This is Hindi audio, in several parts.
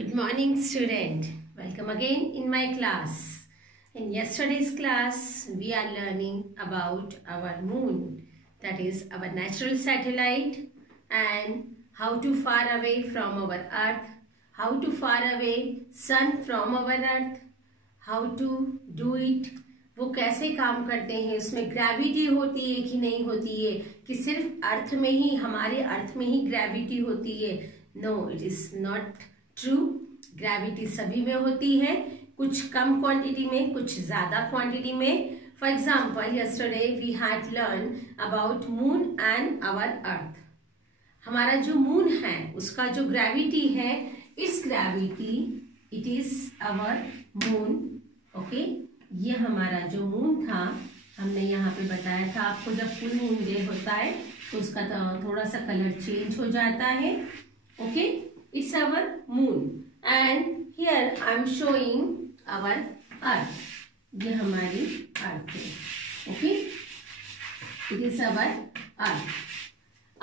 Good morning, student. Welcome again in my class. In yesterday's class, we are learning about our moon, that is our natural satellite, and how to far away from our earth, how to far away sun from our earth, how to do it, वो कैसे काम करते हैं, उसमें ग्रेविटी होती है कि नहीं होती है, कि सिर्फ अर्थ में ही, हमारे अर्थ में ही ग्रेविटी होती है. No, it is not true. Gravity सभी में होती है, कुछ कम क्वांटिटी में, कुछ ज्यादा क्वांटिटी में. For example, yesterday we had learn about moon and our earth. हमारा जो मून है उसका जो ग्रेविटी है, it's gravity, it is our moon. Okay, ये हमारा जो मून था, हमने यहाँ पे बताया था आपको, जब फुल मून डे होता है तो उसका थोड़ा सा कलर चेंज हो जाता है. Okay, it's our moon and here I am showing our earth. ये हमारी अर्थ है. Okay, it is our earth.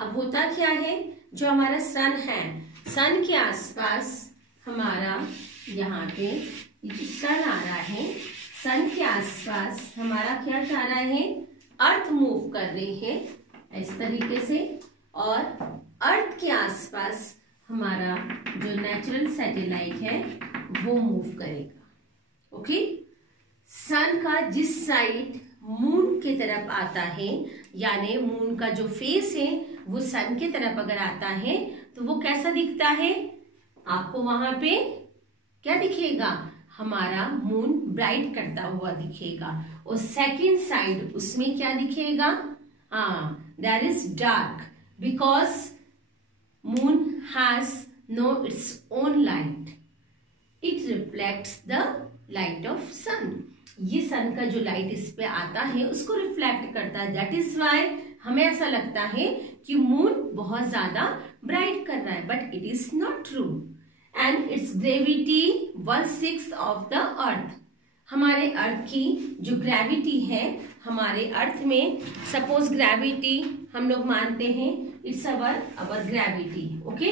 अब होता क्या है, जो हमारा सन है, सन के आसपास हमारा यहाँ पे जो सन आ रहा है, सन के आसपास हमारा क्या जा रहा है, अर्थ मूव कर रही है इस तरीके से, और अर्थ के आसपास हमारा जो नेचुरल सैटेलाइट है वो मूव करेगा. ओके, सन का जिस साइड मून की तरफ आता है, यानी मून का जो फेस है वो सन की तरफ अगर आता है तो वो कैसा दिखता है आपको, वहां पे क्या दिखेगा, हमारा मून ब्राइट करता हुआ दिखेगा. और सेकंड साइड उसमें क्या दिखेगा, that is dark, because moon has no its own light. It reflects the light of sun. ये सन का जो लाइट इस पे आता है उसको रिफ्लेक्ट करता है. दैट इज वाई हमें ऐसा लगता है कि मून बहुत ज्यादा ब्राइट कर रहा है, but it is not true. And it's gravity 1/6 of the earth. हमारे अर्थ की जो ग्रेविटी है, हमारे अर्थ में सपोज ग्रेविटी हम लोग मानते हैं इट्स अवर ग्रेविटी. ओके,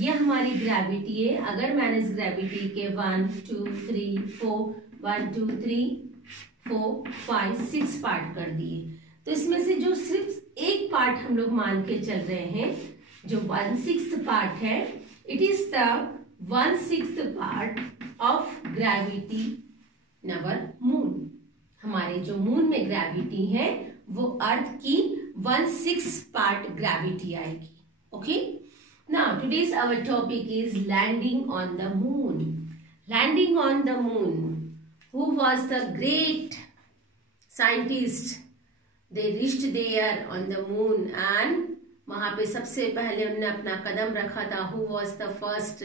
ये हमारी ग्रेविटी है. अगर मैंने इस ग्रेविटी के 1 2 3 4 1 2 3 4 5 6 पार्ट कर दिए, तो इसमें से जो सिर्फ एक पार्ट हम लोग मान के चल रहे हैं, जो 1/6 पार्ट है, it is the 1/6 part of gravity in our moon. हमारे जो मून में ग्रेविटी है वो अर्थ की 1/6 पार्ट ग्रेविटी आएगी. Okay, now today's our topic is landing on the moon. Landing on the moon. Who was the great scientist? They reached there on the moon एंड वहां पे सबसे पहले उन्होंने अपना कदम रखा था. Who was the first?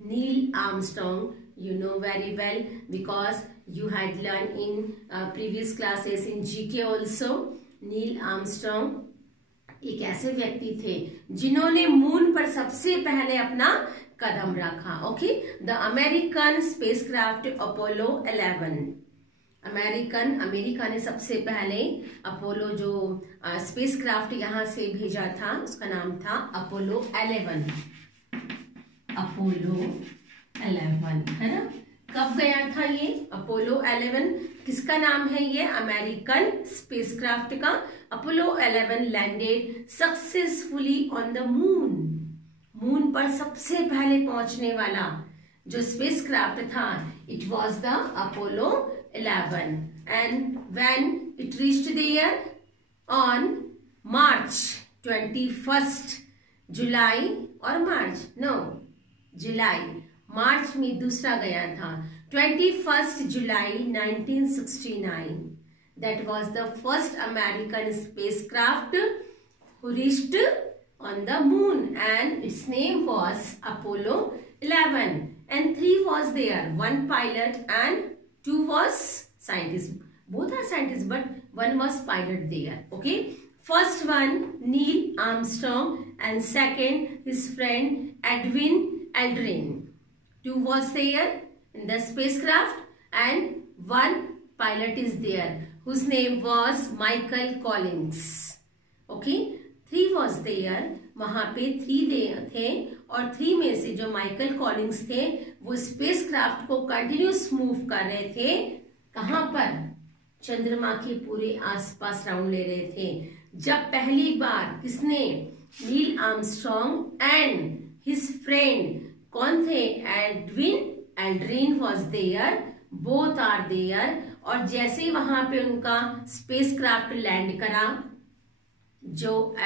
Neil Armstrong. You know very well because you had learned in previous classes in GK also. Neil Armstrong एक ऐसे व्यक्ति थे जिन्होंने मून पर सबसे पहले अपना कदम रखा. Okay, the American spacecraft Apollo 11. America ने सबसे पहले अपोलो जो स्पेसक्राफ्ट यहाँ से भेजा था, उसका नाम था अपोलो 11. अपोलो 11 है ना. कब गया था ये अपोलो 11? किसका नाम है ये? अमेरिकन स्पेसक्राफ्ट का. Apollo 11 landed successfully on the moon. Moon पर सबसे पहले पहुंचने वाला जो स्पेसक्राफ्ट था, it was the Apollo 11. And when it reached there on March 21 जुलाई और मार्च, नो जुलाई, मार्च में दूसरा गया था. 21 जुलाई 1969. That was the first American spacecraft who reached on the moon and its name was Apollo 11. And 3 was there, 1 pilot and 2 was scientist. Both are scientist but 1 was pilot there. Okay, first one Neil Armstrong and second his friend Edwin Aldrin. 2 was there in the spacecraft and 1 pilot is there whose name was Michael Collins. Okay, 3 was there वहां पे 3 थे और 3 में से जो माइकल कॉलिंस थे वो स्पेसक्राफ्ट को कंटिन्यूस मूव कर रहे थे। कहां पर? चंद्रमा के पूरे आसपास राउंड ले रहे थे। जब पहली बार किसने? Neil Armstrong and his friend कौन थे? Aldrin was there, both are there. और जैसे ही वहां पे उनका स्पेसक्राफ्ट लैंड करा, जो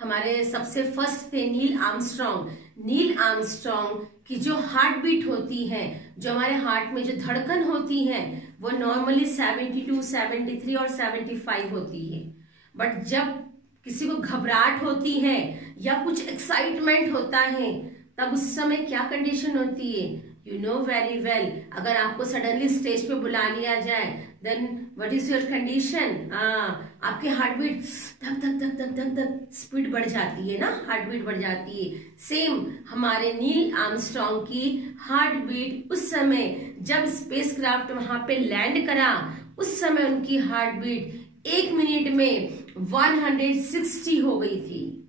हमारे सबसे फर्स्ट थे नील आर्मस्ट्रॉन्ग की जो हार्ट बीट होती है, जो हमारे हार्ट में जो धड़कन होती है, वो नॉर्मली 72, 73 और 75 होती है। बट जब किसी को घबराहट होती है या कुछ एक्साइटमेंट होता है, तब उस समय क्या कंडीशन होती है? You know very well. अगर आपको सडनली स्टेज पे बुला लिया जाए, then what is your condition? आपके हार्ट बीट धक धक धक धक धक धक स्पीड बढ़ जाती है ना, हार्ट बीट बढ़ जाती है। सेम हमारे नील आर्मस्ट्रॉन्ग की हार्ट बीट उस समय जब स्पेसक्राफ्ट वहां पे लैंड करा, उस समय उनकी हार्ट बीट 1 मिनट में 160 हो गई थी।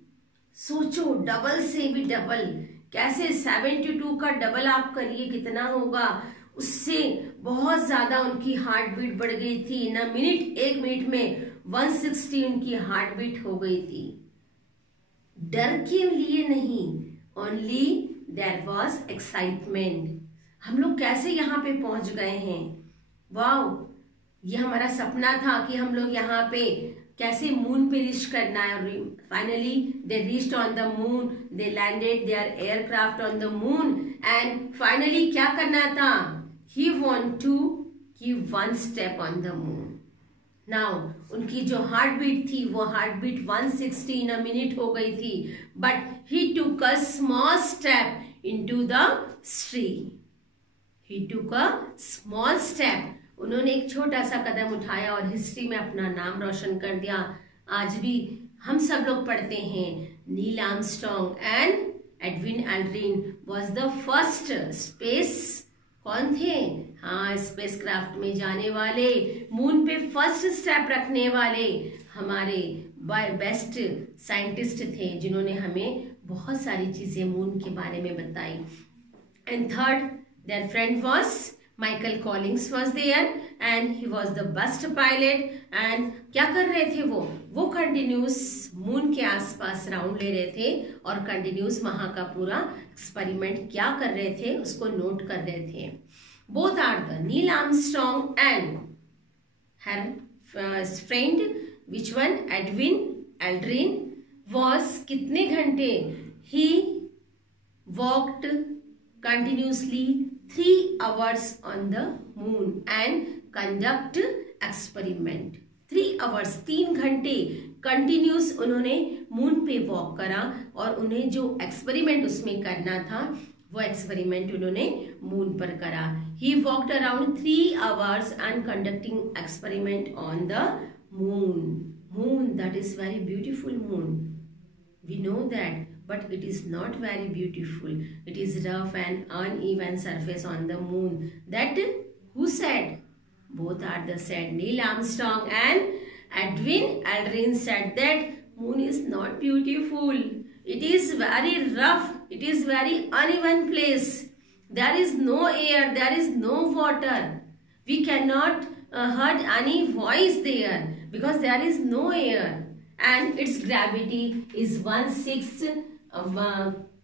सोचो, डबल से भी डबल। कैसे? 72 का डबल आप करिए कितना होगा, उससे बहुत ज्यादा उनकी हार्ट बीट बढ़ गई थी। इन अ मिनट, 1 मिनट में 160 उनकी हार्ट बीट हो गई थी। डर के लिए नहीं, ओनली देयर वाज एक्साइटमेंट। हम लोग कैसे यहाँ पे पहुंच गए हैं? वाओ, ये हमारा सपना था कि हम लोग यहाँ पे कैसे मून पे रीच करना है। Finally they reached on the moon, they landed there aircraft on the moon and finally क्या करना था? He want to give 1 step on the moon. Now उनकी जो हार्ट बीट थी वो heart beat 160 in a minute हो गई थी, but he took a small step into the history. He took a small step, उन्होंने एक छोटा सा कदम उठाया और हिस्ट्री में अपना नाम रोशन कर दिया। आज भी हम सब लोग पढ़ते हैं, नील Armstrong and Edwin Aldrin was the first space, कौन थे? हाँ, स्पेसक्राफ्ट में जाने वाले, मून पे फर्स्ट स्टेप रखने वाले हमारे बेस्ट साइंटिस्ट थे, जिन्होंने हमें बहुत सारी चीजें मून के बारे में बताई। And third, there friend was Michael Collins was there and he was the best pilot. And क्या कर रहे थे वो कंटिन्यूस मून के आसपास राउंड ले रहे थे और कंटिन्यूस वहां का पूरा एक्सपेरिमेंट क्या कर रहे थे उसको नोट कर रहे थे। Both are the Neil Armstrong and her friend which one Aldrin was कितने घंटे? He walked continuously 3 hours on the moon and conduct experiment। 3 hours 3 घंटे कंटिन्यूस उन्होंने मून पे वॉक करा और उन्हें जो एक्सपेरिमेंट उसमें करना था वो एक्सपेरिमेंट उन्होंने मून पर करा। ही walked around 3 hours and conducting experiment on the moon, that is very beautiful moon, we know that, but it is not very beautiful. It is rough and uneven surface on the moon. That who said? Both are the said. Neil Armstrong and Edwin Aldrin said that moon is not beautiful. It is very rough. It is very uneven place. There is no air. There is no water. We cannot heard any voice there because there is no air. And its gravity is 1/6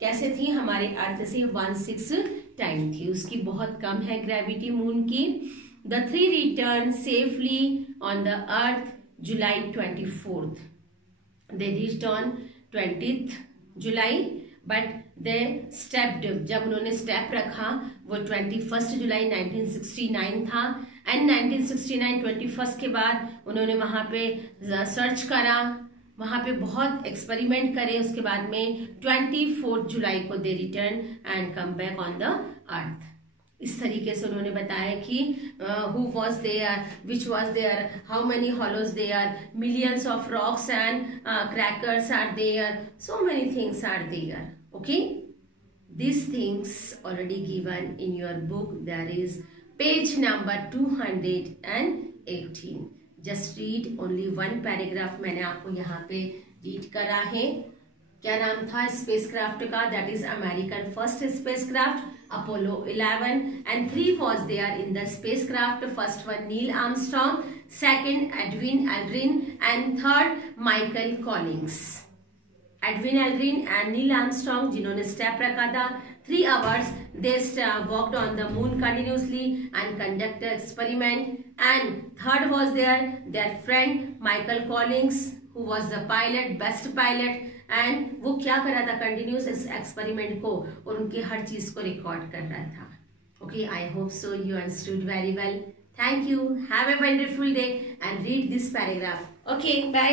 कैसे थी? हमारे अर्थ से 1/6 टाइम थी, उसकी बहुत कम है ग्रेविटी मून की। The 3 return safely on the earth July 24th। They reached on 20th July, but they stepped, जब उन्होंने स्टेप रखा वो 21 जुलाई 1969 था। एंड 1969 21 के बाद उन्होंने वहां पे सर्च करा, वहां पे बहुत एक्सपेरिमेंट करे। उसके बाद में 24 जुलाई को they return and come back on the earth. इस तरीके से उन्होंने बताया कि who was there, which was there, how many hollows there, millions of rocks and crackers are there, so many things are there. Okay, these things already given in your book. There is page number 218. Just read only one paragraph. मैंने आपको यहाँ पे रीड करा है। क्या नाम था स्पेसक्राफ्ट का? That is American first spacecraft Apollo 11, and 3 was there in the spacecraft. First one Neil Armstrong, second Edwin Aldrin, and third Michael Collins. Edwin Aldrin and Neil Armstrong जिन्होंने स्टेप रखा था 3 hours they walked on the moon continuously and conducted experiment. And third was their friend Michael Collins who was the pilot, best pilot. And वो क्या कर रहा था? कंटिन्यूस इस एक्सपेरिमेंट को और उनकी हर चीज को रिकॉर्ड कर रहा था। Okay, I hope so you understood very well. Thank you, have a wonderful day and read this paragraph. Okay, bye.